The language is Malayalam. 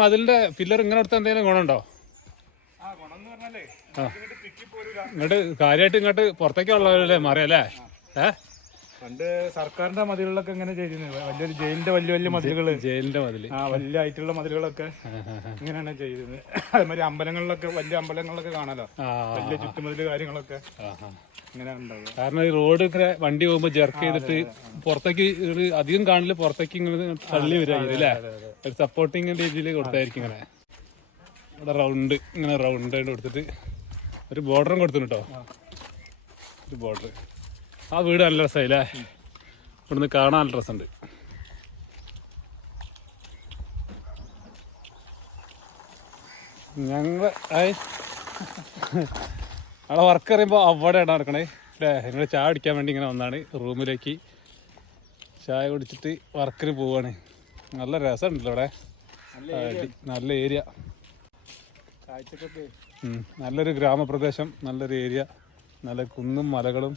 മതിലിന്റെ പില്ലർ ഇങ്ങനെ എടുത്ത എന്തെങ്കിലും ഗുണമുണ്ടോ? ഇങ്ങോട്ട് കാര്യമായിട്ട് ഇങ്ങോട്ട് പുറത്തേക്കുള്ളവരല്ലേ മാറിയല്ലേ? പണ്ട് സർക്കാരിന്റെ മതിലുകളൊക്കെ ഇങ്ങനെ ചെയ്തിരുന്നത്, വലിയൊരു ജയിലിന്റെ വലിയ മതിലുകള്, ജയിലിന്റെ മതില്, വലിയ ആയിട്ടുള്ള മതിലുകളൊക്കെ ഇങ്ങനെയാണ് ചെയ്തത്. അതേമാതിരി അമ്പലങ്ങളിലൊക്കെ, വലിയ അമ്പലങ്ങളിലൊക്കെ കാണാലോ, വലിയ ചുറ്റുമതില് കാര്യങ്ങളൊക്കെ ഇങ്ങനെ ഉണ്ടാവുക. കാരണം ഈ റോഡ് ഇങ്ങനെ വണ്ടി പോകുമ്പോ ജെർക്ക് ചെയ്തിട്ട് പുറത്തേക്ക് അധികം കാണില്ല, പുറത്തേക്ക് ഇങ്ങനെ തള്ളി വരായിരിക്കും അല്ലേ? ഒരു സപ്പോർട്ടിങ് രീതിയിൽ കൊടുത്തായിരിക്കും. ഇങ്ങനെ ഇവിടെ റൗണ്ട് ഇങ്ങനെ റൗണ്ട് ആയിട്ട് കൊടുത്തിട്ട് ഒരു ബോർഡറും കൊടുത്തിട്ടോ, ഒരു ബോർഡർ. ആ വീട് നല്ല രസമായില്ലേ? ഇവിടുന്ന് കാണാൻ നല്ല രസമുണ്ട്. ഞങ്ങൾ അവിടെ വർക്ക് അറിയുമ്പോൾ അവിടെയാണ് നടക്കണേ അല്ലേ? ഞങ്ങൾ ചായ കുടിക്കാൻ വേണ്ടി ഇങ്ങനെ വന്നാണ് റൂമിലേക്ക്. ചായ കുടിച്ചിട്ട് വർക്കിന് പോവാണ്. നല്ല രസമുണ്ടല്ലോ ഇവിടെ, നല്ല ഏരിയ, നല്ലൊരു ഗ്രാമപ്രദേശം, നല്ലൊരു ഏരിയ, നല്ല കുന്നും മലകളും